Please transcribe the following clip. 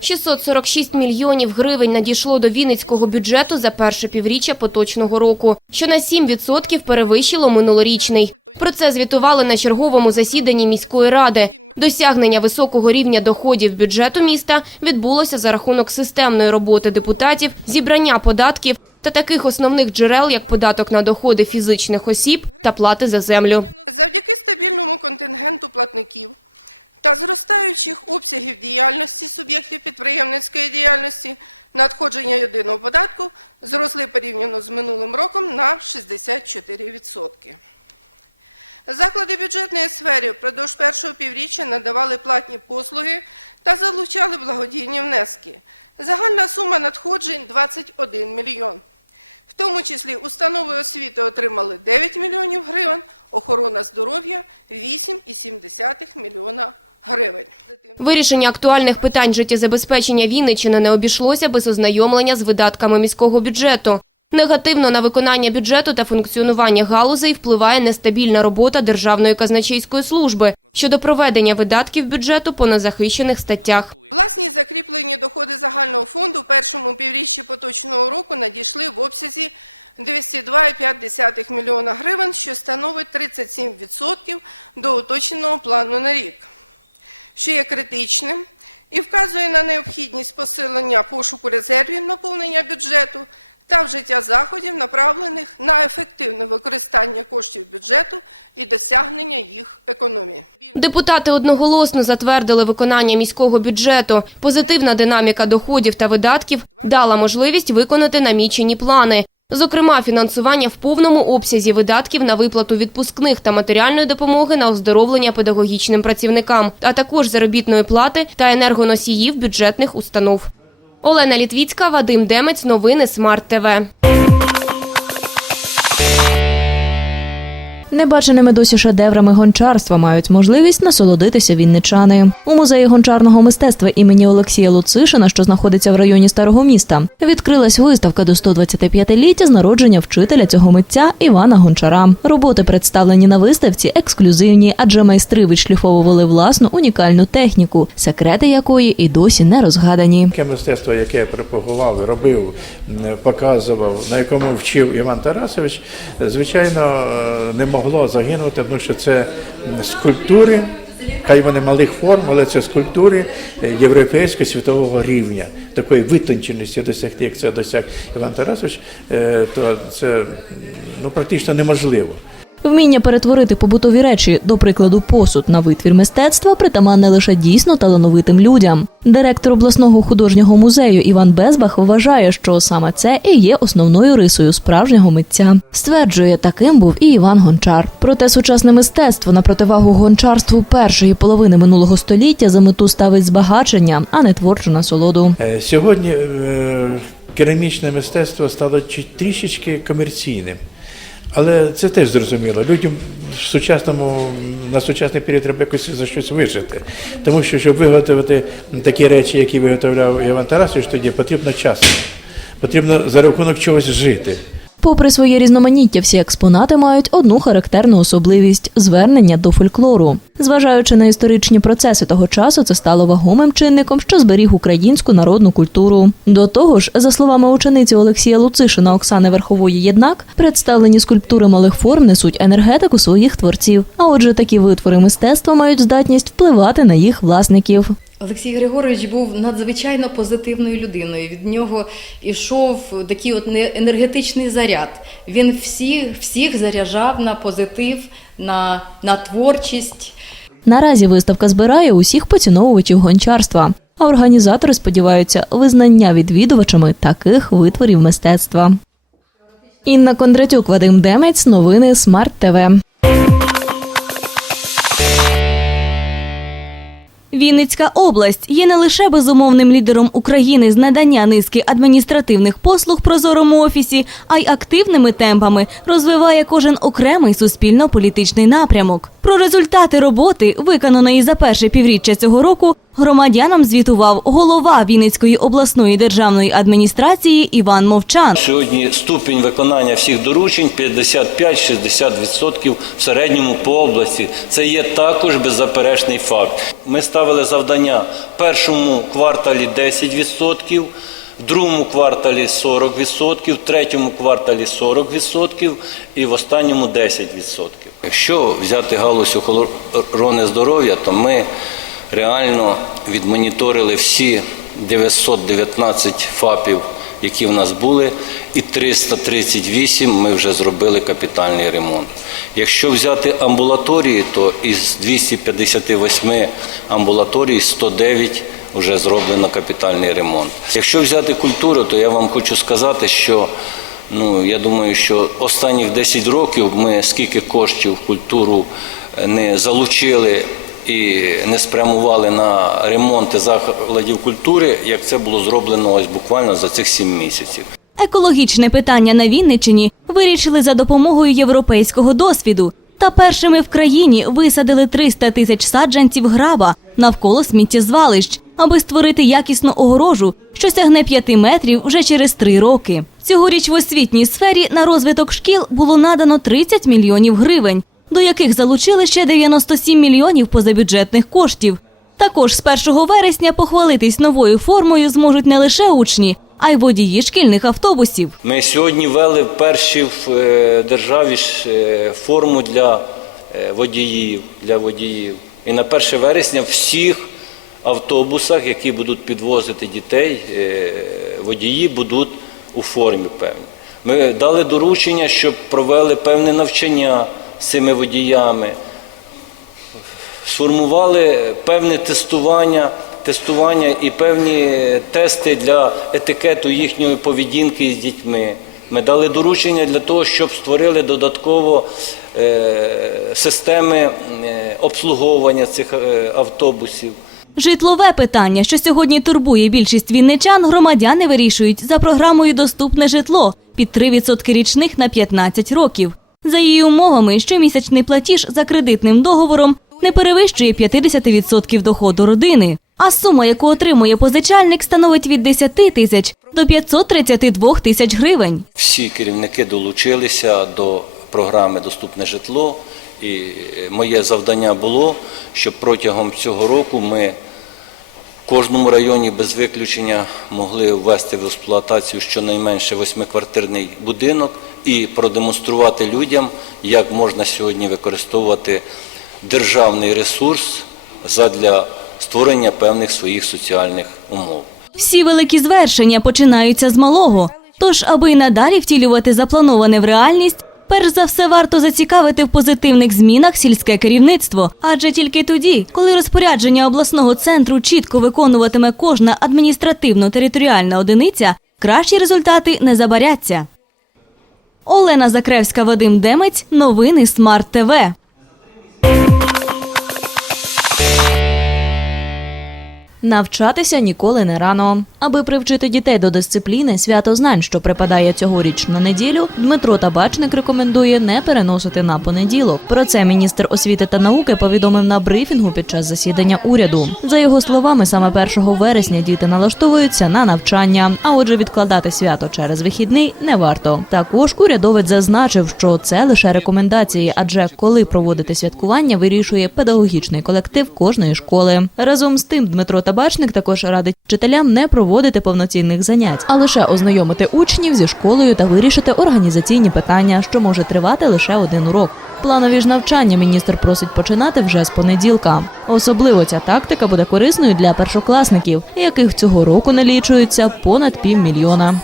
646 мільйонів гривень надійшло до Вінницького бюджету за перше півріччя поточного року, що на 7% перевищило минулорічний. Про це звітували на черговому засіданні міської ради. Досягнення високого рівня доходів бюджету міста відбулося за рахунок системної роботи депутатів, зібрання податків та таких основних джерел, як податок на доходи фізичних осіб та плати за землю. Завдяки стабільному контингенту платників та зростаючих обсягів діяльності суб'єктів підприємницької діяльності надходження єдиного податку зросли порівняно з минулим роком на 64%. Заклади бюджетної сфери впродовж першого півріччя надавали платні послуги та залучали благодійні внески. Загальна сума надходжень 21 мільйон. В тому числі установи освіти отримали 9 мільйонів гривень, охорона здоров'я 8,7 мільйона гривень. Вирішення актуальних питань життєзабезпечення Вінниччини не обійшлося без ознайомлення з видатками міського бюджету. Негативно на виконання бюджету та функціонування галузей впливає нестабільна робота Державної казначейської служби щодо проведення видатків бюджету по незахищених статтях. Власні закріплені доходи загального фонду в першому півріччі поточного року надійшли в обсязі 202,5 мільйона гривень, що становить 37% до уточненого плану на рік, що є критичним і вказує на необхідність посилення пошуку резервів наповнення бюджету та вжиття заходів, направлених на ефективне використання коштів бюджету і досягнення їх економії. Депутати одноголосно затвердили виконання міського бюджету. Позитивна динаміка доходів та видатків дала можливість виконати намічені плани. Зокрема, фінансування в повному обсязі видатків на виплату відпускних та матеріальної допомоги на оздоровлення педагогічним працівникам, а також заробітної плати та енергоносіїв бюджетних установ. Олена Літвіцька, Вадим Демець. Новини Смарт ТВ. Небаченими досі шедеврами гончарства мають можливість насолодитися вінничани. У музеї гончарного мистецтва імені Олексія Луцишина, що знаходиться в районі старого міста, відкрилась виставка до 125-ліття з народження вчителя цього митця Івана Гончара. Роботи представлені на виставці ексклюзивні, адже майстри відшліфовували власну унікальну техніку, секрети якої і досі не розгадані. Таке мистецтво, яке пропагував, робив, показував, на якому вчив Іван Тарасович, звичайно, е, не могло загинути, тому що це скульптури, хай вони малих форм, але це скульптури е, європейського світового рівня, такої витонченості досягти, як це досяг Іван Тарасович, е, то це ну, практично неможливо. Вміння перетворити побутові речі, до прикладу, посуд на витвір мистецтва, притаманне лише дійсно талановитим людям. Директор обласного художнього музею Іван Безбах вважає, що саме це і є основною рисою справжнього митця. Стверджує, таким був і Іван Гончар. Проте сучасне мистецтво на противагу гончарству першої половини минулого століття за мету ставить збагачення, а не творчу насолоду. Е, Сьогодні е, керамічне мистецтво стало трішечки комерційним. Але це теж зрозуміло. Людям в сучасному, на сучасний період треба якось за щось вижити. Тому що, щоб виготовити такі речі, які виготовляв Іван Тарасович, тоді потрібно час. Потрібно за рахунок чогось жити. Попри своє різноманіття, всі експонати мають одну характерну особливість звернення до фольклору. Зважаючи на історичні процеси того часу, це стало вагомим чинником, що зберіг українську народну культуру. До того ж, за словами учениці Олексія Луцишина Оксани Верхової Єднак, представлені скульптури малих форм несуть енергетику своїх творців. А отже, такі витвори мистецтва мають здатність впливати на їх власників. Олексій Григорович був надзвичайно позитивною людиною. Від нього йшов такий от не- енергетичний заряд. Він всіх, всіх заряджав на позитив, на, на творчість. Наразі виставка збирає усіх поціновувачів гончарства. А організатори сподіваються визнання відвідувачами таких витворів мистецтва. Інна Кондратюк, Вадим Демець, новини Смарт ТВ. Вінницька область є не лише безумовним лідером України з надання низки адміністративних послуг прозорому офісі, а й активними темпами розвиває кожен окремий суспільно-політичний напрямок. Про результати роботи, виконаної за перше півріччя цього року, Громадянам звітував голова Вінницької обласної державної адміністрації Іван Мовчан. Сьогодні ступінь виконання всіх доручень 55-60% в середньому по області. Це є також беззаперечний факт. Ми ставили завдання в першому кварталі 10%, в другому кварталі 40%, в третьому кварталі 40% і в останньому 10%. Якщо взяти галузь охорони здоров'я, то ми реально відмоніторили всі 919 ФАПів, які в нас були, і 338 ми вже зробили капітальний ремонт. Якщо взяти амбулаторії, то із 258 амбулаторій 109 вже зроблено капітальний ремонт. Якщо взяти культуру, то я вам хочу сказати, що Ну, я думаю, що останніх 10 років ми скільки коштів в культуру е, не залучили і не спрямували на ремонти закладів культури, як це було зроблено ось буквально за цих 7 місяців. Екологічне питання на Вінниччині вирішили за допомогою європейського досвіду. Та першими в країні висадили 300 тисяч саджанців граба навколо сміттєзвалищ, аби створити якісну огорожу, що сягне 5 метрів вже через три роки. Цьогоріч в освітній сфері на розвиток шкіл було надано 30 мільйонів гривень, до яких залучили ще 97 мільйонів позабюджетних коштів. Також з 1 вересня похвалитись новою формою зможуть не лише учні, а й водії шкільних автобусів. Ми сьогодні ввели перші в е, державі е, форму для е, водіїв, для водіїв. І на 1 вересня всіх автобусах, які будуть підвозити дітей, водії будуть у формі певній. Ми дали доручення, щоб провели певне навчання цими водіями, сформували певне тестування, тестування і певні тести для етикету їхньої поведінки з дітьми. Ми дали доручення для того, щоб створили додатково е, системи е, обслуговування цих е, автобусів. Житлове питання, що сьогодні турбує більшість вінничан, громадяни вирішують за програмою Доступне житло під 3% річних на 15 років. За її умовами, щомісячний платіж за кредитним договором не перевищує 50% доходу родини. А сума, яку отримує позичальник, становить від 10 тисяч до 532 тисяч гривень. Всі керівники долучилися до програми Доступне житло. І е, моє завдання було, щоб протягом цього року ми в кожному районі без виключення могли ввести в експлуатацію щонайменше восьмиквартирний будинок і продемонструвати людям, як можна сьогодні використовувати державний ресурс задля створення певних своїх соціальних умов. Всі великі звершення починаються з малого. Тож, аби й надалі втілювати заплановане в реальність, перш за все варто зацікавити в позитивних змінах сільське керівництво. Адже тільки тоді, коли розпорядження обласного центру чітко виконуватиме кожна адміністративно-територіальна одиниця, кращі результати не забаряться. Олена Закревська, Вадим Демець. Новини Смарт ТВ. Навчатися ніколи не рано. Аби привчити дітей до дисципліни, свято знань, що припадає цьогоріч на неділю, Дмитро Табачник рекомендує не переносити на понеділок. Про це міністр освіти та науки повідомив на брифінгу під час засідання уряду. За його словами, саме 1 вересня діти налаштовуються на навчання, а отже, відкладати свято через вихідний не варто. Також урядовець зазначив, що це лише рекомендації, адже коли проводити святкування, вирішує педагогічний колектив кожної школи. Разом з тим, Дмитро Табачник також радить вчителям не проводити повноцінних занять, а лише ознайомити учнів зі школою та вирішити організаційні питання, що може тривати лише один урок. Планові ж навчання міністр просить починати вже з понеділка. Особливо ця тактика буде корисною для першокласників, яких цього року налічується понад півмільйона.